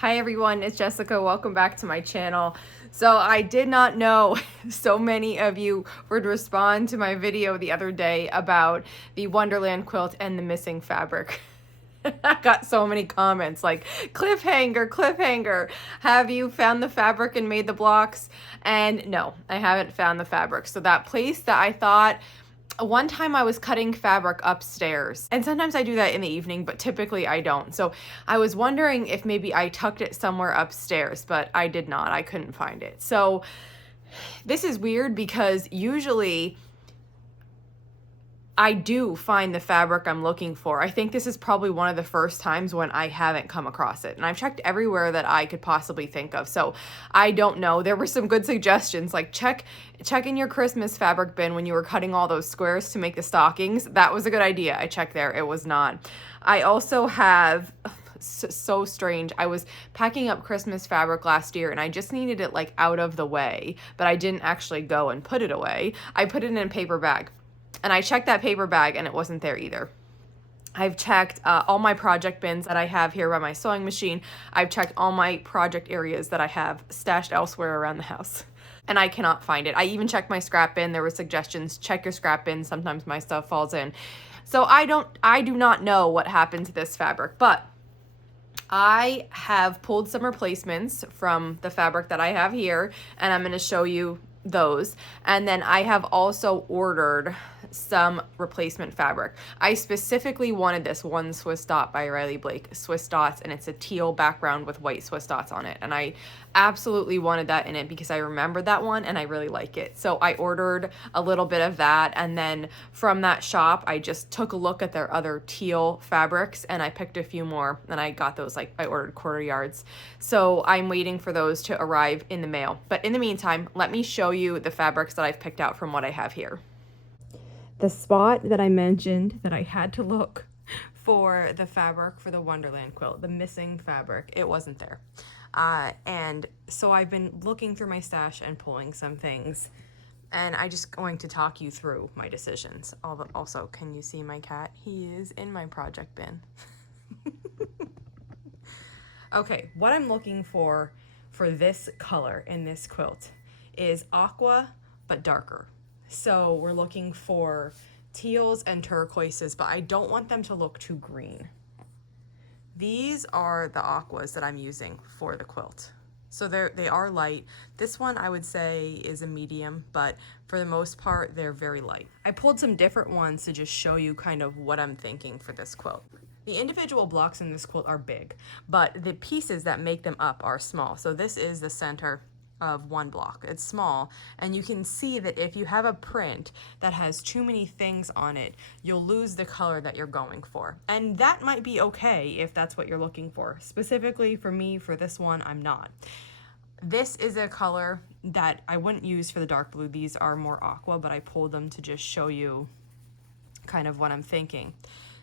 Hi everyone, it's Jessica. Welcome back to my channel. So I did not know so many of you would respond to my video the other day about the Wonderland quilt and the missing fabric. I got so many comments like, cliffhanger, cliffhanger. Have you found the fabric and made the blocks? And no, I haven't found the fabric. So that place that I thought, one time I was cutting fabric upstairs, and sometimes I do that in the evening, but typically I don't. So I was wondering if maybe I tucked it somewhere upstairs, but I did not. I couldn't find it. So this is weird because usually I do find the fabric I'm looking for. I think this is probably one of the first times when I haven't come across it. And I've checked everywhere that I could possibly think of. So I don't know. There were some good suggestions like check in your Christmas fabric bin when you were cutting all those squares to make the stockings. That was a good idea. I checked there. It was not. I also have so strange. I was packing up Christmas fabric last year and I just needed it like out of the way, but I didn't actually go and put it away. I put it in a paper bag. And I checked that paper bag and it wasn't there either. I've checked all my project bins that I have here by my sewing machine. I've checked all my project areas that I have stashed elsewhere around the house. And I cannot find it. I even checked my scrap bin. There were suggestions, check your scrap bin. Sometimes my stuff falls in. So I do not know what happened to this fabric, but I have pulled some replacements from the fabric that I have here, and I'm going to show you those. And then I have also ordered some replacement fabric. I specifically wanted this one Swiss dot by Riley Blake, Swiss dots, and it's a teal background with white Swiss dots on it. And I absolutely wanted that in it because I remembered that one and I really like it. So I ordered a little bit of that, and then from that shop I just took a look at their other teal fabrics and I picked a few more, and I got those, like I ordered quarter yards. So I'm waiting for those to arrive in the mail. But in the meantime, let me show you the fabrics that I've picked out from what I have here. The spot that I mentioned that I had to look for the fabric for the Wonderland quilt, the missing fabric, it wasn't there. And so I've been looking through my stash and pulling some things, and I'm just going to talk you through my decisions. Also, can you see my cat? He is in my project bin. Okay, what I'm looking for this color in this quilt is aqua, but darker. So we're looking for teals and turquoises, but I don't want them to look too green. These are the aquas that I'm using for the quilt. So they are light. This one I would say is a medium, but for the most part, they're very light. I pulled some different ones to just show you kind of what I'm thinking for this quilt. The individual blocks in this quilt are big, but the pieces that make them up are small. So this is the center of one block. It's small, and you can see that if you have a print that has too many things on it, you'll lose the color that you're going for. And that might be okay if that's what you're looking for. Specifically for me, for this one, I'm not. This is a color that I wouldn't use for the dark blue. These are more aqua, but I pulled them to just show you kind of what I'm thinking.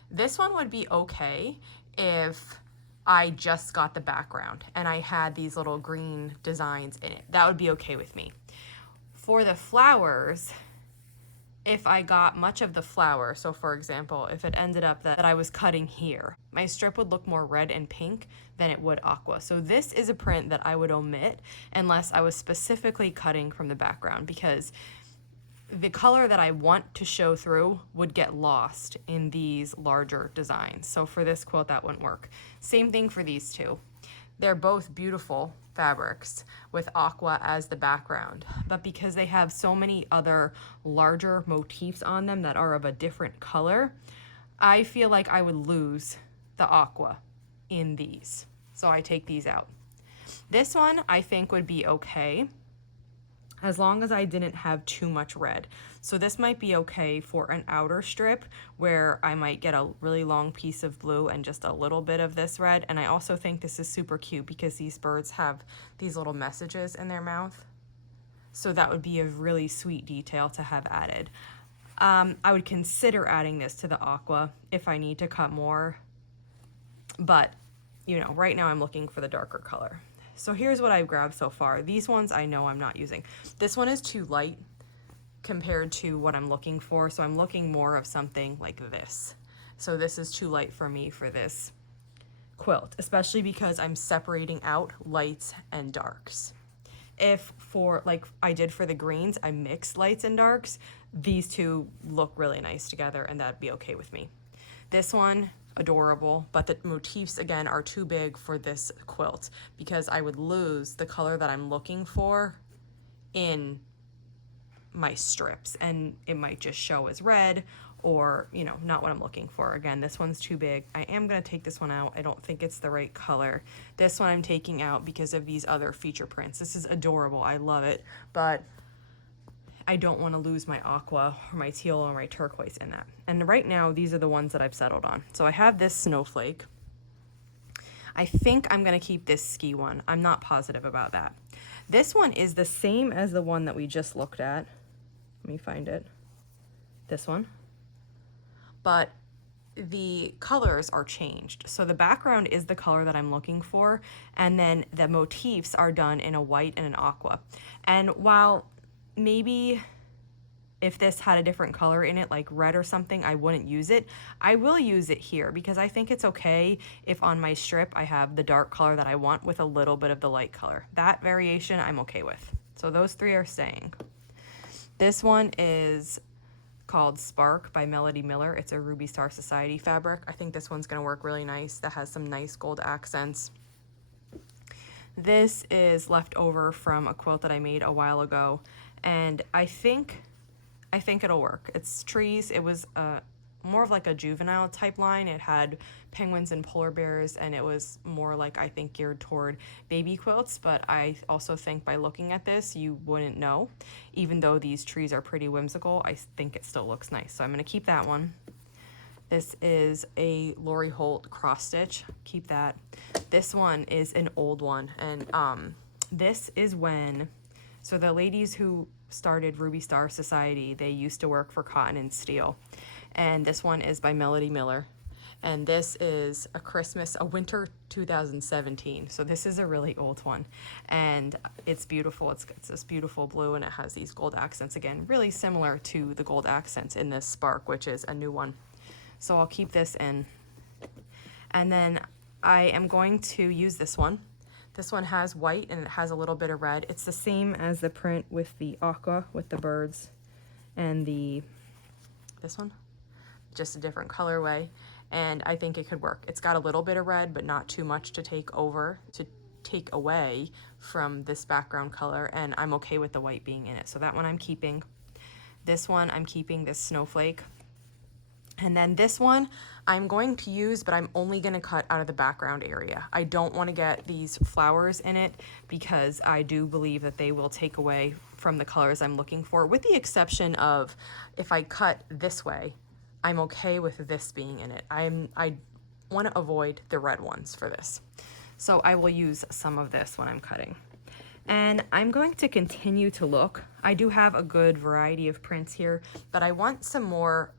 This one would be okay if I just got the background and I had these little green designs in it. That would be okay with me. For the flowers, if I got much of the flower, so for example, if it ended up that I was cutting here, my strip would look more red and pink than it would aqua. So this is a print that I would omit unless I was specifically cutting from the background, because the color that I want to show through would get lost in these larger designs. So for this quilt, that wouldn't work. Same thing for these two. They're both beautiful fabrics with aqua as the background, but because they have so many other larger motifs on them that are of a different color, I feel like I would lose the aqua in these. So I take these out. This one I think would be okay, as long as I didn't have too much red. So this might be okay for an outer strip where I might get a really long piece of blue and just a little bit of this red. And I also think this is super cute because these birds have these little messages in their mouth. So that would be a really sweet detail to have added. I would consider adding this to the aqua if I need to cut more. But, you know, right now I'm looking for the darker color. So here's what I've grabbed so far. These ones I know I'm not using. This one is too light compared to what I'm looking for, so I'm looking more of something like this. So this is too light for me for this quilt, especially because I'm separating out lights and darks. If for like I did for the greens, I mixed lights and darks, these two look really nice together and that'd be okay with me. This one, adorable, but the motifs again are too big for this quilt because I would lose the color that I'm looking for in my strips and it might just show as red or, you know, not what I'm looking for. Again, this one's too big. I am gonna take this one out. I don't think it's the right color. This one I'm taking out because of these other feature prints. This is adorable, I love it, but I don't wanna lose my aqua or my teal or my turquoise in that. And right now, these are the ones that I've settled on. So I have this snowflake. I think I'm gonna keep this ski one. I'm not positive about that. This one is the same as the one that we just looked at. Let me find it. This one. But the colors are changed. So the background is the color that I'm looking for, and then the motifs are done in a white and an aqua. And while maybe if this had a different color in it, like red or something, I wouldn't use it, I will use it here because I think it's okay if on my strip I have the dark color that I want with a little bit of the light color. That variation I'm okay with. So those three are staying. This one is called Spark by Melody Miller. It's a Ruby Star Society fabric. I think this one's gonna work really nice. That has some nice gold accents. This is left over from a quilt that I made a while ago, and I think it'll work. It's trees. It was more of like a juvenile type line. It had penguins and polar bears, and it was more like, I think, geared toward baby quilts, but I also think by looking at this, you wouldn't know. Even though these trees are pretty whimsical, I think it still looks nice. So I'm gonna keep that one. This is a Lori Holt cross stitch. Keep that. This one is an old one, and this is when, so the ladies who started Ruby Star Society, they used to work for Cotton and Steel. And this one is by Melody Miller. And this is a winter 2017. So this is a really old one. And it's beautiful. It's this beautiful blue, and it has these gold accents again, really similar to the gold accents in this Spark, which is a new one. So I'll keep this in. And then I am going to use this one. This one has white and it has a little bit of red. It's the same as the print with the aqua, with the birds, and this one, just a different colorway. And I think it could work. It's got a little bit of red, but not too much to take away from this background color, and I'm okay with the white being in it. So that one I'm keeping. This one I'm keeping, this snowflake. And then this one I'm going to use, but I'm only gonna cut out of the background area. I don't wanna get these flowers in it because I do believe that they will take away from the colors I'm looking for, with the exception of if I cut this way, I'm okay with this being in it. I wanna avoid the red ones for this. So I will use some of this when I'm cutting. And I'm going to continue to look. I do have a good variety of prints here, but I want some more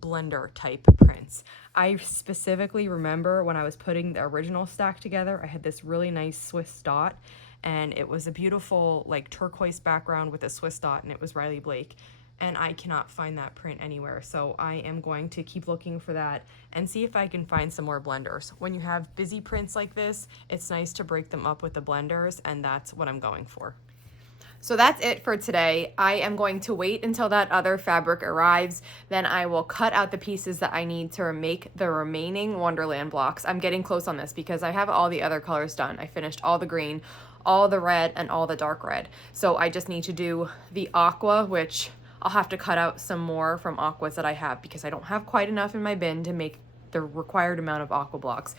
blender type prints. I specifically remember when I was putting the original stack together, I had this really nice Swiss dot, and it was a beautiful like turquoise background with a Swiss dot, and it was Riley Blake, and I cannot find that print anywhere. So I am going to keep looking for that and see if I can find some more blenders. When you have busy prints like this, it's nice to break them up with the blenders, and that's what I'm going for. So that's it for today. I am going to wait until that other fabric arrives. Then I will cut out the pieces that I need to make the remaining Wonderland blocks. I'm getting close on this because I have all the other colors done. I finished all the green, all the red, and all the dark red. So I just need to do the aqua, which I'll have to cut out some more from aquas that I have because I don't have quite enough in my bin to make the required amount of aqua blocks.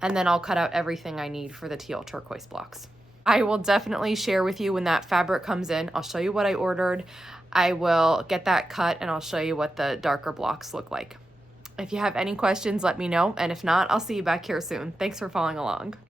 And then I'll cut out everything I need for the teal turquoise blocks. I will definitely share with you when that fabric comes in. I'll show you what I ordered. I will get that cut, and I'll show you what the darker blocks look like. If you have any questions, let me know. And if not, I'll see you back here soon. Thanks for following along.